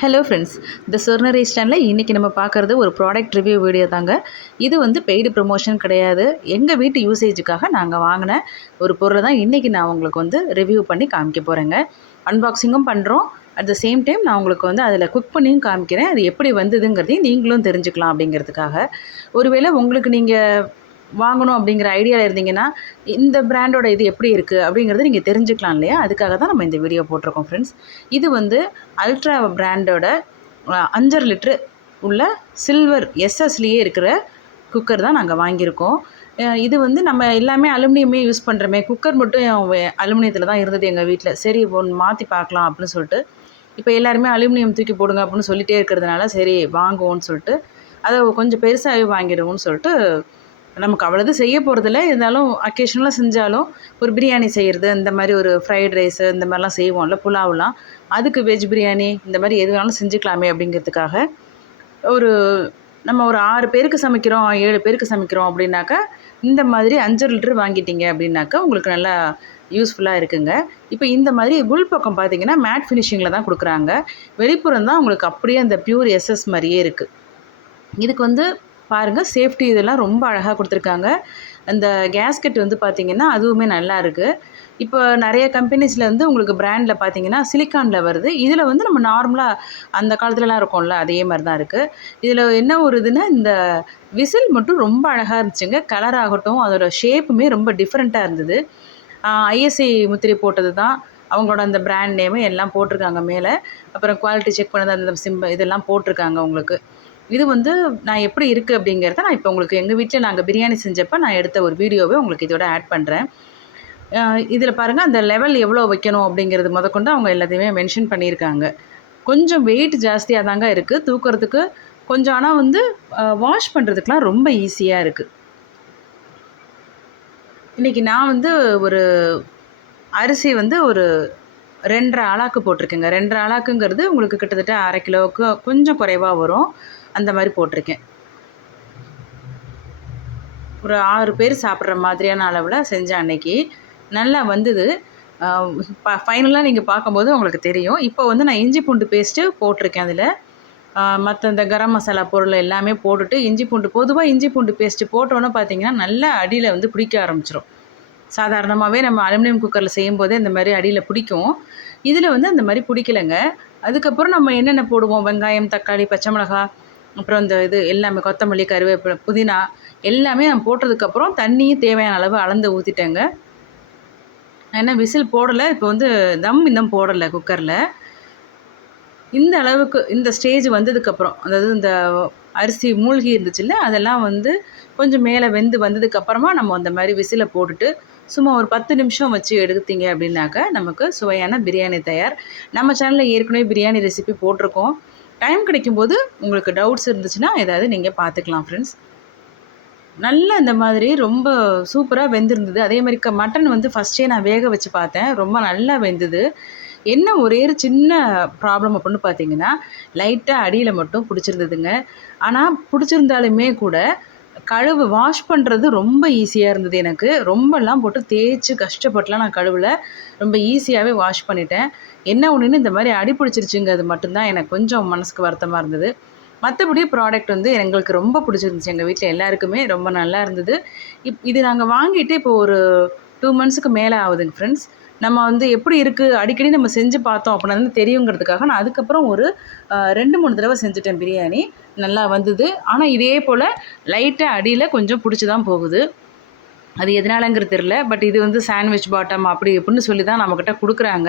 Hello friends இந்த சொர்ணரி ஸ்டாண்டில் இன்றைக்கி நம்ம பார்க்குறது ஒரு ப்ராடக்ட் ரிவ்யூ வீடியோ தாங்க. இது வந்து பெய்டு ப்ரொமோஷன் கிடையாது. எங்கள் வீட்டு யூசேஜுக்காக நாங்கள் வாங்கின ஒரு பொருளை தான் இன்றைக்கி நான் உங்களுக்கு வந்து ரிவ்யூ பண்ணி காமிக்க போகிறேங்க அன்பாக்சிங்கும் பண்ணுறோம் அட் த சேம் டைம் நான் உங்களுக்கு வந்து அதில் குக் பண்ணியும் காமிக்கிறேன். அது எப்படி வந்ததுங்கிறதையும் நீங்களும் தெரிஞ்சுக்கலாம் அப்படிங்கிறதுக்காக. ஒருவேளை உங்களுக்கு நீங்கள் வாங்கணும் அப்படிங்கிற ஐடியாவில் இருந்தீங்கன்னா இந்த பிராண்டோட இது எப்படி இருக்குது அப்படிங்கிறது நீங்கள் தெரிஞ்சுக்கலாம் இல்லையா? அதுக்காக தான் நம்ம இந்த வீடியோ போட்டிருக்கோம் ஃப்ரெண்ட்ஸ் இது வந்து அல்ட்ரா பிராண்டோட அஞ்சரை லிட்ரு உள்ள சில்வர் எஸ்எஸ்லேயே இருக்கிற குக்கர் தான் நாங்கள் வாங்கியிருக்கோம். இது வந்து நம்ம எல்லாமே அலுமினியமே யூஸ் பண்ணுறோமே குக்கர் மட்டும் அலுமினியத்தில் தான் இருந்தது எங்கள் வீட்டில் சரி ஒன்று மாற்றி பார்க்கலாம் அப்படின்னு சொல்லிட்டு இப்போ எல்லாருமே அலுமினியம் தூக்கி போடுங்க அப்படின்னு சொல்லிகிட்டே இருக்கிறதுனால சரி வாங்குவோம்னு சொல்லிட்டு அதை கொஞ்சம் பெருசாகவே வாங்கிடுவோம்னு சொல்லிட்டு நமக்கு அவ்வளோது செய்ய போகிறதில்ல இருந்தாலும் அக்கேஷனலாக செஞ்சாலும் ஒரு பிரியாணி செய்கிறது இந்த மாதிரி ஒரு ஃப்ரைட் ரைஸு இந்த மாதிரிலாம் செய்வோம்ல புலாவ்லாம். அதுக்கு வெஜ் பிரியாணி இந்த மாதிரி எது வேணாலும் செஞ்சுக்கலாமே அப்படிங்கிறதுக்காக ஒரு நம்ம ஒரு ஆறு பேருக்கு சமைக்கிறோம் ஏழு பேருக்கு சமைக்கிறோம் அப்படின்னாக்கா இந்த மாதிரி அஞ்சு லிட்டர் வாங்கிட்டீங்க அப்படின்னாக்கா உங்களுக்கு நல்லா யூஸ்ஃபுல்லாக இருக்குங்க. இப்போ இந்த மாதிரி உள் பக்கம் பார்த்தீங்கன்னா மேட் ஃபினிஷிங்கில் தான் கொடுக்குறாங்க. வெளிப்புறம் தான் உங்களுக்கு அப்படியே அந்த பியூர் எஸ்எஸ் மாதிரியே இருக்குது இதுக்கு வந்து பாருங்கள் சேஃப்டி இதெல்லாம் ரொம்ப அழகாக கொடுத்துருக்காங்க. அந்த கேஸ்கெட் வந்து பார்த்திங்கன்னா அதுவுமே நல்லா இருக்குது இப்போ நிறைய கம்பெனிஸில் வந்து உங்களுக்கு பிராண்டில் பார்த்தீங்கன்னா சிலிக்கானில் வருது. இதில் வந்து நம்ம நார்மலாக அந்த காலத்துலலாம் இருக்கும்ல அதே மாதிரி தான் இருக்குது இதில் என்ன ஒரு இதுன்னா இந்த விசில் மட்டும் ரொம்ப அழகாக இருந்துச்சுங்க. கலர் ஆகட்டும் அதோட ஷேப்புமே ரொம்ப டிஃப்ரெண்ட்டாக இருந்தது. ஐஎஸ்சி முத்திரை போட்டது தான் அவங்களோட அந்த பிராண்ட் நேமு எல்லாம் போட்டிருக்காங்க மேலே. அப்புறம் குவாலிட்டி செக் பண்ணது அந்த சிம்ப இதெல்லாம் போட்டிருக்காங்க உங்களுக்கு. இது வந்து நான் எப்படி இருக்குது அப்படிங்கிறத நான் இப்போ உங்களுக்கு எங்கள் வீட்டில் நாங்கள் பிரியாணி செஞ்சப்போ நான் எடுத்த ஒரு வீடியோவை உங்களுக்கு இதோட ஆட் பண்ணுறேன் இதில் பாருங்கள் அந்த லெவல் எவ்வளோ வைக்கணும் அப்படிங்கிறது முதற்கொண்டு அவங்க எல்லாத்தையுமே மென்ஷன் பண்ணியிருக்காங்க. கொஞ்சம் வெயிட் ஜாஸ்தியாக தாங்க இருக்குது தூக்குறதுக்கு கொஞ்சம் ஆனால் வந்து வாஷ் பண்ணுறதுக்கெலாம் ரொம்ப ஈஸியாக இருக்குது இன்றைக்கி நான் வந்து ஒரு அரிசி வந்து ஒரு ரெண்டரை ஆளாக்கு போட்டிருக்கேங்க. ரெண்டரை ஆளாக்குங்கிறது உங்களுக்கு கிட்டத்தட்ட அரை கிலோவுக்கு கொஞ்சம் குறைவாக வரும். அந்த மாதிரி போட்டிருக்கேன். ஒரு ஆறு பேர் சாப்பிட்ற மாதிரியான அளவில் செஞ்சேன் அன்னைக்கு நல்லா வந்தது. ஃபைனலாக நீங்கள் பார்க்கும்போது உங்களுக்கு தெரியும். இப்போ வந்து நான் இஞ்சி பூண்டு பேஸ்ட்டு போட்டிருக்கேன் அதில். மற்ற இந்த கரம் மசாலா பொருள் எல்லாமே போட்டுட்டு இஞ்சி பூண்டு பொதுவாக இஞ்சி பூண்டு பேஸ்ட்டு போட்டோன்னே பார்த்தீங்கன்னா நல்லா அடியில் வந்து பிடிக்க ஆரம்பிச்சிடும் சாதாரணமாகவே நம்ம அலுமினியம் குக்கரில் செய்யும்போதே இந்த மாதிரி அடியில் பிடிக்கும். இதில் வந்து அந்த மாதிரி பிடிக்கலைங்க. அதுக்கப்புறம் நம்ம என்னென்ன போடுவோம்? வெங்காயம் தக்காளி பச்சை மிளகா அப்புறம் இந்த இது எல்லாமே கொத்தமல்லி கருவேப்பிலை புதினா எல்லாமே நான் போட்டதுக்கப்புறம் தண்ணியும் தேவையான அளவு அளந்து ஊற்றிட்டேங்க ஏன்னா விசில் போடலை இப்போ வந்து தம் இன்னும் போடலை குக்கரில். இந்த அளவுக்கு இந்த ஸ்டேஜ் வந்ததுக்கப்புறம் அதாவது இந்த அரிசி மூழ்கி இருந்துச்சுல்ல அதெல்லாம் வந்து கொஞ்சம் மேலே வெந்து வந்ததுக்கப்புறமா நம்ம அந்த மாதிரி விசில போட்டுட்டு சும்மா ஒரு பத்து நிமிஷம் வச்சு எடுத்தீங்க அப்படின்னாக்கா நமக்கு சுவையான பிரியாணி தயார். நம்ம சேனலில் ஏற்கனவே பிரியாணி ரெசிபி போட்டிருக்கோம். டைம் கிடைக்கும்போது உங்களுக்கு டவுட்ஸ் இருந்துச்சுன்னா ஏதாவது நீங்கள் பார்த்துக்கலாம் ஃப்ரெண்ட்ஸ் நல்லா இந்த மாதிரி ரொம்ப சூப்பராக வெந்திருந்தது. அதே மாதிரி க மட்டன் வந்து ஃபஸ்ட்டே நான் வேக வச்சு பார்த்தேன். ரொம்ப நல்லா வெந்தது. என்ன ஒரே ஒரு சின்ன ப்ராப்ளம் அப்படின்னு பார்த்தீங்கன்னா லைட்டாக அடியில் மட்டும் பிடிச்சிருந்ததுங்க. ஆனால் பிடிச்சிருந்தாலுமே கூட கழுவு வாஷ் பண்ணுறது ரொம்ப ஈஸியாக இருந்தது எனக்கு. ரொம்பலாம் போட்டு தேய்ச்சி கஷ்டப்பட்டுலாம் நான் கழுவில். ரொம்ப ஈஸியாகவே வாஷ் பண்ணிட்டேன். என்ன ஒன்றுன்னு இந்த மாதிரி அடி பிடிச்சிருச்சுங்கிறது மட்டும்தான் எனக்கு கொஞ்சம் மனசுக்கு வருத்தமாக இருந்தது. மற்றபடி ப்ராடக்ட் வந்து எங்களுக்கு ரொம்ப பிடிச்சிருந்துச்சு. எங்கள் வீட்டில் எல்லாருக்குமே ரொம்ப நல்லா இருந்தது. இப் இது நாங்கள் வாங்கிட்டு இப்போ ஒரு டூ மந்த்ஸுக்கு மேலே ஆகுதுங்க ஃப்ரெண்ட்ஸ் நம்ம வந்து எப்படி இருக்குது அடிக்கடி நம்ம செஞ்சு பார்த்தோம் அப்படின்னா தெரியுங்கிறதுக்காக நான் அதுக்கப்புறம் ஒரு ரெண்டு மூணு தடவை செஞ்சுட்டேன் பிரியாணி. நல்லா வந்தது. ஆனால் இதே போல் லைட்டாக அடியில் கொஞ்சம் பிடிச்சி தான் போகுது. அது எதனாலங்கிறது தெரில பட் இது வந்து சாண்ட்விச் பாட்டம் அப்படி இப்படின்னு சொல்லி தான் நம்மக்கிட்ட கொடுக்குறாங்க.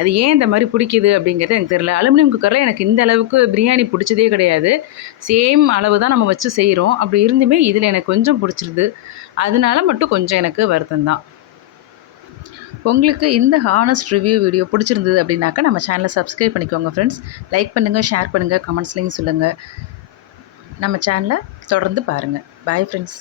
அது ஏன் இந்த மாதிரி பிடிக்குது அப்படிங்கிறது எனக்கு தெரில அலுமினியம் குக்கரில் எனக்கு இந்த அளவுக்கு பிரியாணி பிடிச்சதே கிடையாது. சேம் அளவு தான் நம்ம வச்சு செய்கிறோம் அப்படி இருந்துமே இதில் எனக்கு கொஞ்சம் பிடிச்சிருது. அதனால மட்டும் கொஞ்சம் எனக்கு வருத்தம் தான் உங்களுக்கு இந்த ஹானஸ்ட் ரிவ்யூ வீடியோ பிடிச்சிருந்தது அப்படின்னாக்கா நம்ம சேனலை சப்ஸ்கிரைப் பண்ணிக்கோங்க ஃப்ரெண்ட்ஸ் லைக் பண்ணுங்கள் ஷேர் பண்ணுங்கள் கமெண்ட்ஸ்லையும் சொல்லுங்கள் நம்ம சேனலை தொடர்ந்து பாருங்கள் பாய் ஃப்ரெண்ட்ஸ்